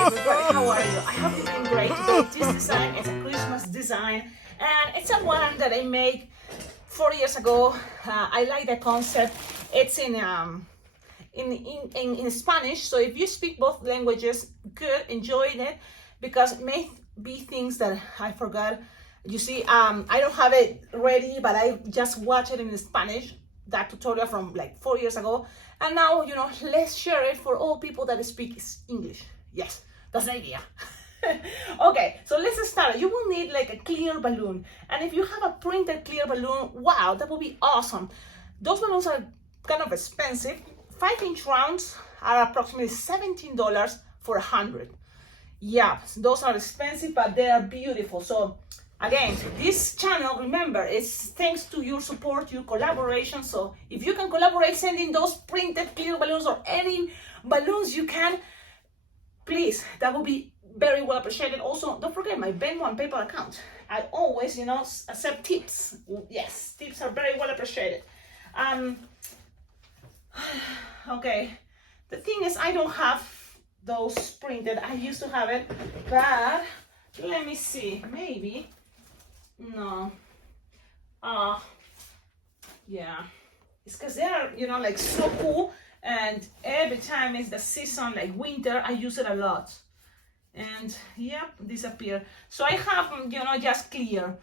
everybody, how are you? I hope you're doing great today. This design is a Christmas design, and it's a one that I made 4 years ago. I like the concept. It's in Spanish, so if you speak both languages, good, enjoying it, because it may be things that I forgot. You see, I don't have it ready, but I just watched it in Spanish, that tutorial from like 4 years ago, and now, you know, let's share it for all people that speak English. Yes, that's the idea. Okay, so let's start. You will need like a clear balloon, and if you have a printed clear balloon, wow, that would be awesome. Those balloons are kind of expensive. 5-inch rounds are approximately $17 for 100. Yeah, those are expensive, but they are beautiful. So again, this channel, remember, it's thanks to your support, your collaboration. So if you can collaborate sending those printed clear balloons or any balloons you can, please, that will be very well appreciated. Also, don't forget my Venmo and PayPal account. I always, you know, accept tips. Yes, tips are very well appreciated. Okay, the thing is, I don't have those printed. I used to have it, but let me see, maybe, no, yeah, it's because they are, you know, like so cool, and every time it's the season, like winter, I use it a lot, and yeah, disappear. So I have, you know, just clear,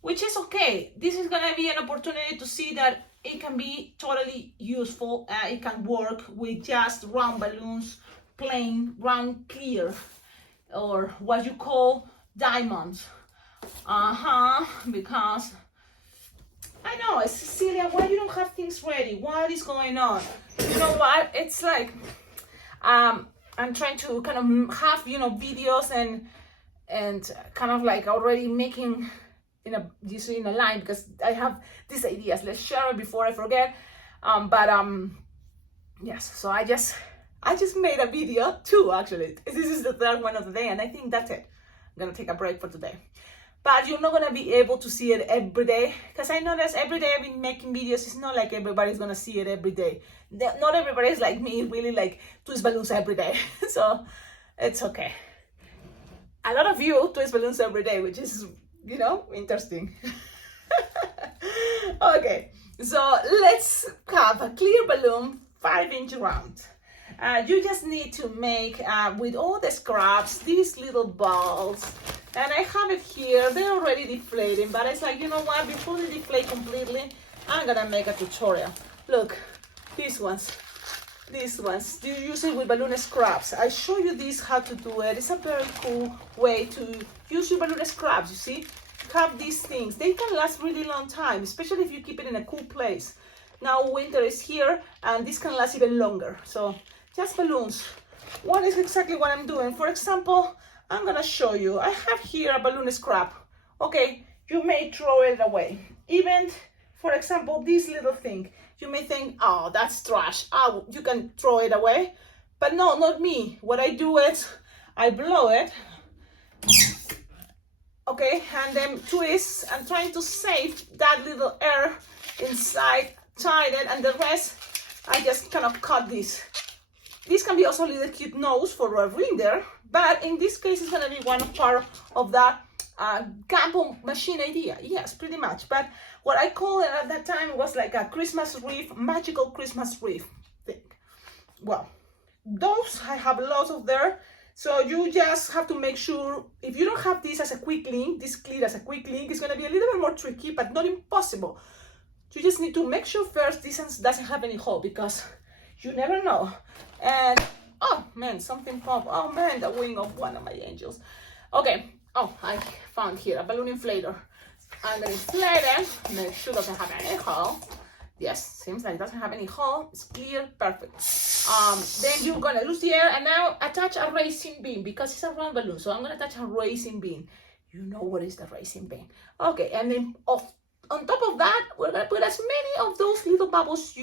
which is okay. This is gonna be an opportunity to see that it can be totally useful. It can work with just round balloons, plain round clear, or what you call diamonds. Because I know, Cecilia, why you don't have things ready? What is going on? You know what? It's like I'm trying to kind of have, you know, videos and kind of like already making usually in a line, because I have these ideas. Let's share it before I forget. Yes, so I just made a video too, actually. This is the third one of the day, and I think that's it. I'm gonna take a break for today. But you're not gonna be able to see it every day, because I notice every day I've been making videos. It's not like everybody's gonna see it every day. Not everybody's like me, really like twist balloons every day. So it's okay. A lot of you twist balloons every day, which is, you know, interesting. Okay, so let's have a clear balloon, 5-inch round. You just need to make, with all the scraps, these little balls. And I have it here. They're already deflating, but it's like, you know what, before they deflate completely, I'm gonna make a tutorial. Look, these ones. You use it with balloon scraps. I show you this, how to do it. It's a very cool way to use your balloon scraps, you see? Have these things. They can last really long time, especially if you keep it in a cool place. Now winter is here, and this can last even longer. So just balloons. What is exactly what I'm doing? For example, I'm gonna show you. I have here a balloon scrap. Okay, you may throw it away. Even, for example, this little thing. You may think, oh, that's trash. Oh, you can throw it away. But no, not me. What I do is, I blow it. Okay, and then twist. I'm trying to save that little air inside, tied it, and the rest, I just kind of cut this. This can be also a little cute nose for a reindeer, but in this case, it's gonna be one part of that gamble machine idea. Yes, pretty much. But what I call it at that time was like a Christmas wreath, magical Christmas wreath thing. Well, those I have lots of there. So you just have to make sure, if you don't have this as a quick link, this clear as a quick link, it's gonna be a little bit more tricky, but not impossible. You just need to make sure first this doesn't have any hole, because you never know. And, oh man, something popped. Oh man, the wing of one of my angels. Okay, oh, I found here a balloon inflator. I'm gonna inflate it, make sure it doesn't have any hole. Yes, seems like it doesn't have any hole. It's clear, perfect. Then you're gonna lose the air, and now attach a racing beam, because it's a round balloon. So I'm gonna attach a racing beam. You know what is the racing beam. Okay, and then on top of that, we're gonna put as many of those little bubbles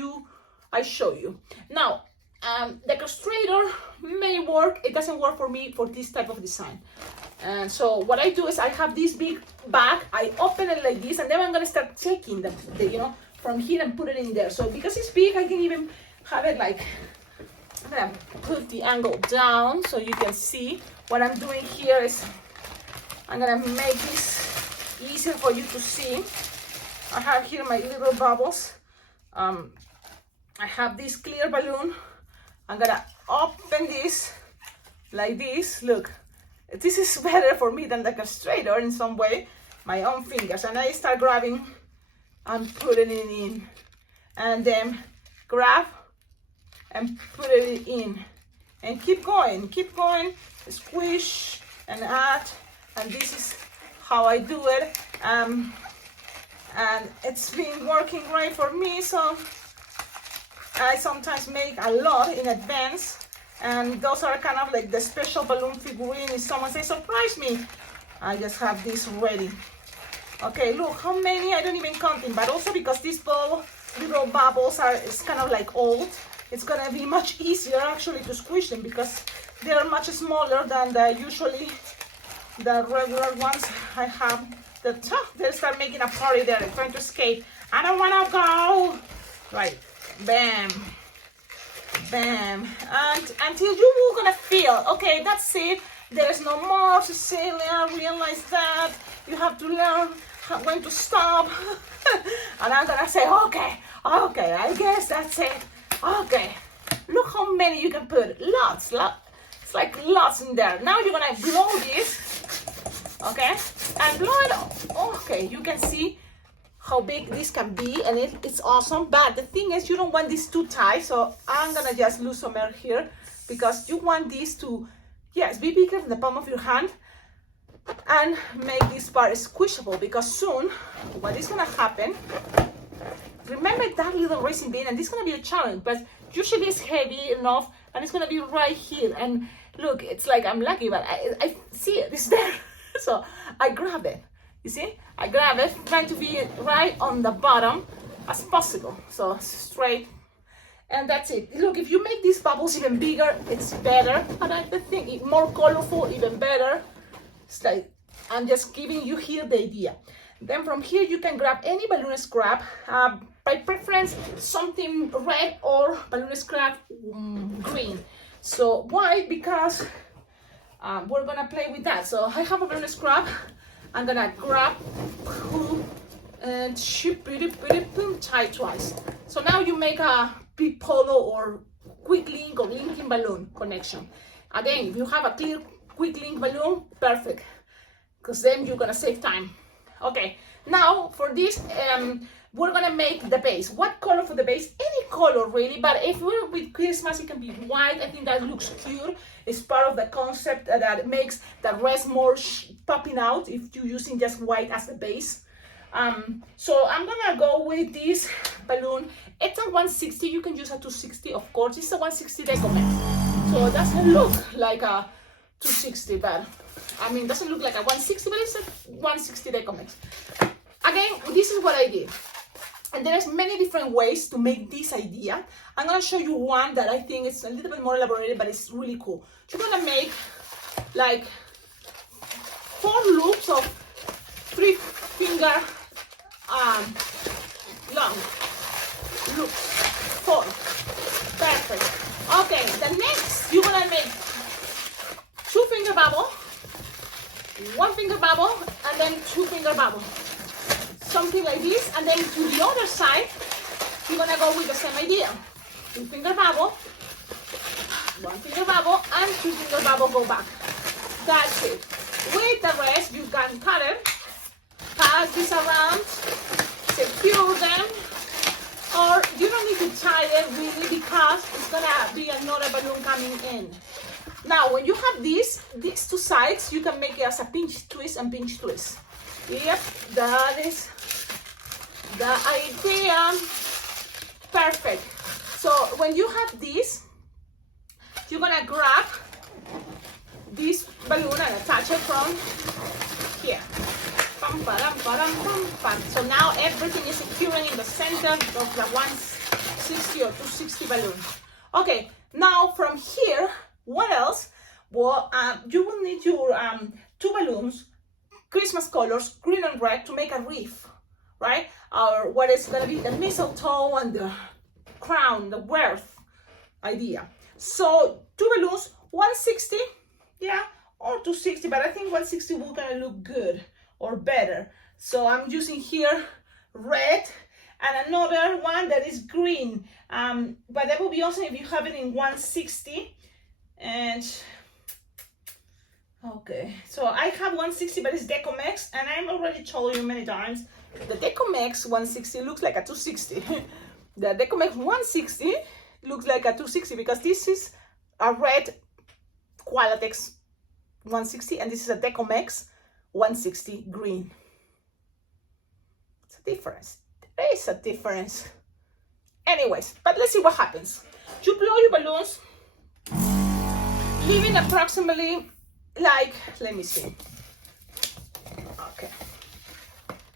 I show you. Now, the castrator may work. It doesn't work for me for this type of design. And so what I do is I have this big bag. I open it like this, and then I'm gonna start taking the you know, from here and put it in there. So because it's big, I can even have it like I'm gonna put the angle down so you can see. What I'm doing here is I'm gonna make this easier for you to see. I have here my little bubbles. I have this clear balloon. I'm gonna open this like this. Look, this is better for me than the castrator in some way. My own fingers, and I start grabbing and putting it in, and then grab and put it in, and keep going, squish and add, and this is how I do it. And it's been working great for me, so I sometimes make a lot in advance, and those are kind of like the special balloon figurine. If someone says surprise me, I just have this ready. Okay, look how many, I don't even count them, but also because these little bubbles it's kind of like old, it's gonna be much easier actually to squish them because they're much smaller than usually the regular ones I have. They start making a party there, they're trying to escape. I don't wanna go. Right, bam, bam, and until you're gonna feel, okay, that's it. There's no more, Cecilia, realize that. You have to learn when to stop. And I'm gonna say, okay, I guess that's it. Okay, look how many you can put, lots. It's like lots in there. Now you're gonna blow this, okay, and blow it up. Okay, you can see how big this can be, and it's awesome. But the thing is, you don't want this too tight, so I'm gonna just lose some air here because you want this to, yes, be bigger than the palm of your hand, and make this part squishable, because soon what is gonna happen, remember that little racing bin, and this is gonna be a challenge, but usually it's heavy enough and it's gonna be right here, and look, it's like I'm lucky, but I see it, it's there. So I grab it, you see, I grab it, trying to be right on the bottom as possible, so straight. And that's it. Look, if you make these bubbles even bigger, it's better. But I think more colorful, even better. It's like, I'm just giving you here the idea. Then from here, you can grab any balloon scrap. By preference, something red or balloon scrap green. So why? Because we're gonna play with that. So I have a balloon scrap. I'm gonna grab and tie twice. So now you make a big polo or quick link or linking balloon connection. Again, if you have a clear quick link balloon, perfect, because then you're gonna save time. Okay, now for this, we're gonna make the base. What color for the base? Any color really, but if we're with Christmas, it can be white. I think that looks cute. It's part of the concept that makes the rest more popping out if you're using just white as the base. So I'm gonna go with this balloon. It's a 160, you can use a 260, of course. It's a 160 decomet. So it doesn't look like a 260, but I mean, doesn't look like a 160, but it's a 160 decomet. Again, this is what I did. And there's many different ways to make this idea. I'm gonna show you one that I think is a little bit more elaborated, but it's really cool. You're gonna make like 4 loops of 3 finger long loops. 4. Perfect. Okay, the next you're gonna make 2 finger bubble, 1 finger bubble, and then 2 finger bubble. Something like this, and then to the other side, you're gonna go with the same idea. 2 finger bubble, 1 finger bubble, and 2 finger bubble go back. That's it. With the rest, you can cut it, pass this around, secure them, or you don't need to tie it really because it's gonna be another balloon coming in. Now, when you have these 2 sides, you can make it as a pinch twist and pinch twist. Yep, that is the idea. Perfect. So when you have this, you're gonna grab this balloon and attach it from here. Pam, padam, padam, pam, pam. So now everything is securing in the center of the 160 or 260 balloon. Okay, now from here, what else? Well, you will need your 2 balloons, Christmas colors, green and red, to make a wreath, right? Or what is gonna be the mistletoe and the crown, the wreath. idea. So 2 balloons, 160, yeah, or 260, but I think 160 will gonna look good or better. So I'm using here red and another one that is green. But that will be awesome if you have it in 160. And okay, so I have 160, but it's Decomex, and I'm already told you many times, the Decomex 160 looks like a 260. The Decomex 160 looks like a 260 because this is a red Qualatex 160 and this is a Decomex 160 green. It's a difference. There is a difference. Anyways, but let's see what happens. You blow your balloons, leaving approximately like, let me see. Okay.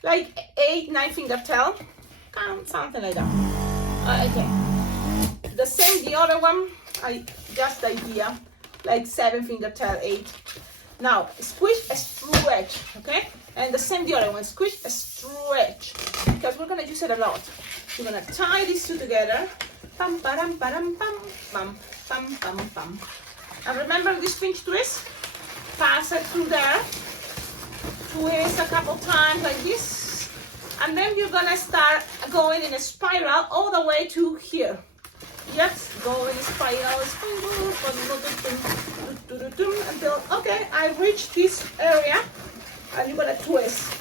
Like 8-9 finger tail. Something like that. Okay. The same, the other one, just the idea, like 7 finger tail, 8. Now, squish, stretch, okay? And the same, the other one, squish, stretch, because we're gonna use it a lot. You're gonna tie these two together. Pam, param, param, pam, pam, pam, pam, pam. And remember this pinch twist? Pass it through there. Twist a couple times like this. And then you're gonna start going in a spiral all the way to here. Yes, go in a spiral, until, okay, I reach this area, and you're gonna twist.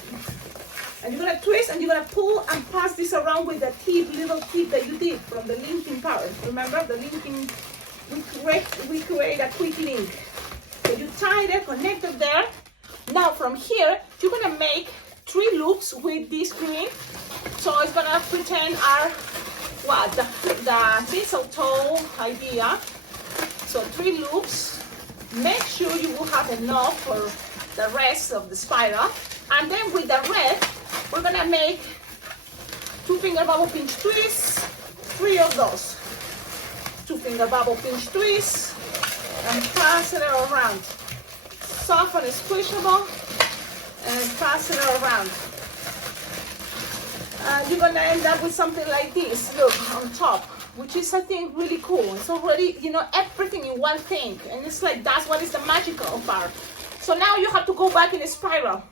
And you're gonna twist, and you're gonna pull and pass this around with the tip, little tip that you did from the linking part. Remember the linking, we create a quick link. So you tied it, connected there. Now from here, you're gonna make 3 loops with this green. So it's gonna pretend our the mistletoe idea. So 3 loops. Make sure you will have enough for the rest of the spiral. And then with the red, we're gonna make 2 finger bubble pinch twists, 3 of those. 2 finger bubble pinch twists, and pass it around. Soft and squishable, and pass it around. You're gonna end up with something like this, look, on top, which is, I think, really cool. It's already, you know, everything in one thing, and it's like, that's what is the magical part. So now you have to go back in a spiral.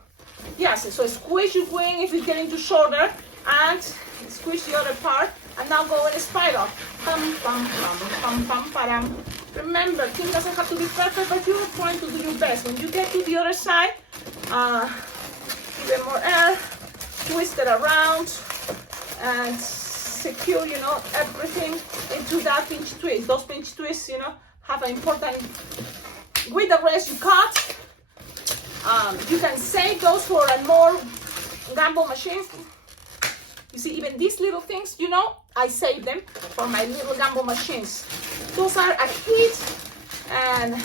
Yes, so squish your wing if it's getting too shorter, and squish the other part, and now go in a spiral. Pam, pam, pam, pam, pam, param. Remember, things doesn't have to be perfect, but you're trying to do your best. When you get to the other side, give it more air, twist it around, and secure, you know, everything into that pinch twist. Those pinch twists, you know, have an important, with the rest you cut. You can save those for a more gamble machine. You see, even these little things, you know, I save them for my little gamble machines. Those are a hit, and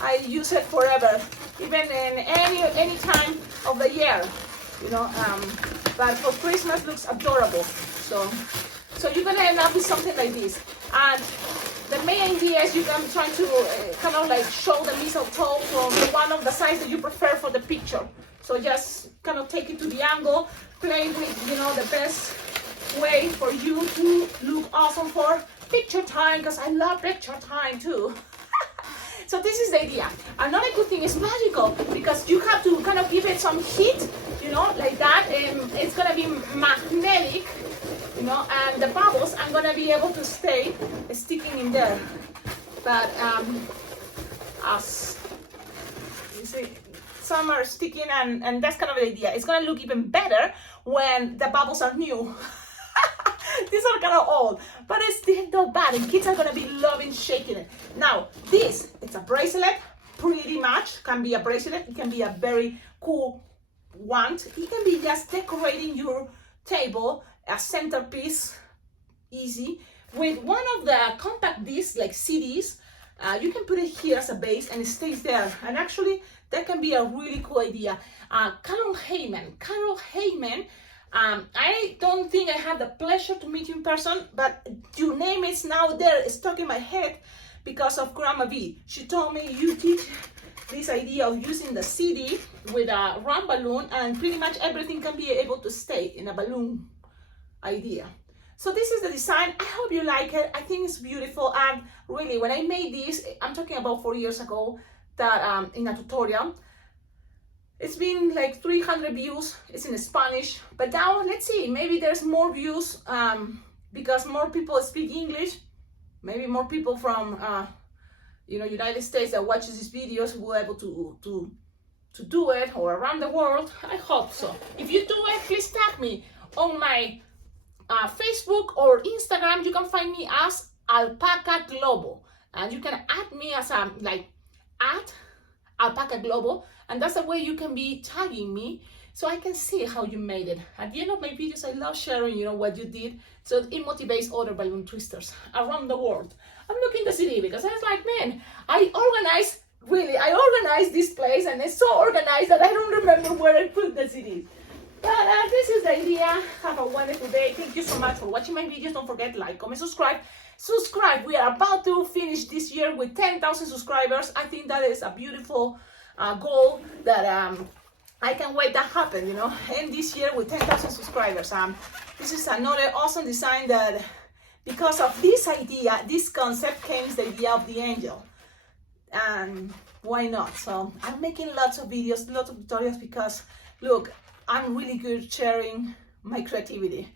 I use it forever, even in any time of the year, you know. But for Christmas, looks adorable. So you're gonna end up with something like this. And the main idea is you're gonna try to kind of like show the mistletoe from one of the sides that you prefer for the picture. So just kind of take it to the angle, play with, you know, the best way for you to look awesome for picture time, because I love picture time too. So this is the idea. Another good thing is magical, because you have to kind of give it some heat, you know, like that, and it's gonna be magnetic, you know, and the bubbles are gonna be able to stay sticking in there. But as you see, some are sticking, and that's kind of the idea. It's gonna look even better when the bubbles are new. These are kind of old, but it's still not bad, and kids are gonna be loving shaking it. Now, this, it's a bracelet, pretty much, can be a bracelet, it can be a very cool wand, it can be just decorating your table, a centerpiece, easy. With one of the compact discs, like CDs, you can put it here as a base, and it stays there, and actually, that can be a really cool idea. Carol Heyman, I don't think I have the pleasure to meet you in person, but your name is now there, stuck in my head because of Grandma V. She told me you teach this idea of using the CD with a round balloon, and pretty much everything can be able to stay in a balloon idea. So this is the design. I hope you like it. I think it's beautiful. And really, when I made this, I'm talking about 4 years ago, that in a tutorial, it's been like 300 views. It's in Spanish, but now let's see, maybe there's more views because more people speak English. Maybe more people from United States that watches these videos will be able to do it, or around the world. I hope so. If you do it, please tag me on my Facebook or Instagram. You can find me as Alpacaglobo, and you can add me as at Alpacaglobo, and that's the way you can be tagging me so I can see how you made it. At the end of my videos, I love sharing, what you did, so it motivates other balloon twisters around the world. I'm looking at the CD because I was like, man, I organized this place, and it's so organized that I don't remember where I put the CD. But this is the idea. Have a wonderful day. Thank you so much for watching my videos. Don't forget, like, comment, subscribe. We are about to finish this year with 10,000 subscribers. I think that is a beautiful goal that I can't wait to happen, end this year with 10,000 subscribers. This is another awesome design that, because of this idea, this concept, came the idea of the angel. And why not? So I'm making lots of videos, lots of tutorials, because look, I'm really good sharing my creativity,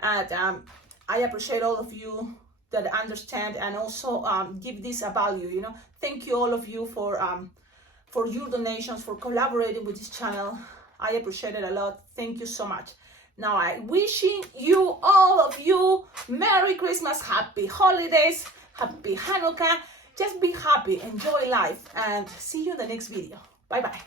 and I appreciate all of you that understand and also give this a value. Thank you, all of you, for your donations, for collaborating with this channel. I appreciate it a lot. Thank you so much. Now I wishing you, all of you, Merry Christmas, Happy Holidays, Happy Hanukkah. Just be happy, enjoy life, and see you in the next video. Bye bye.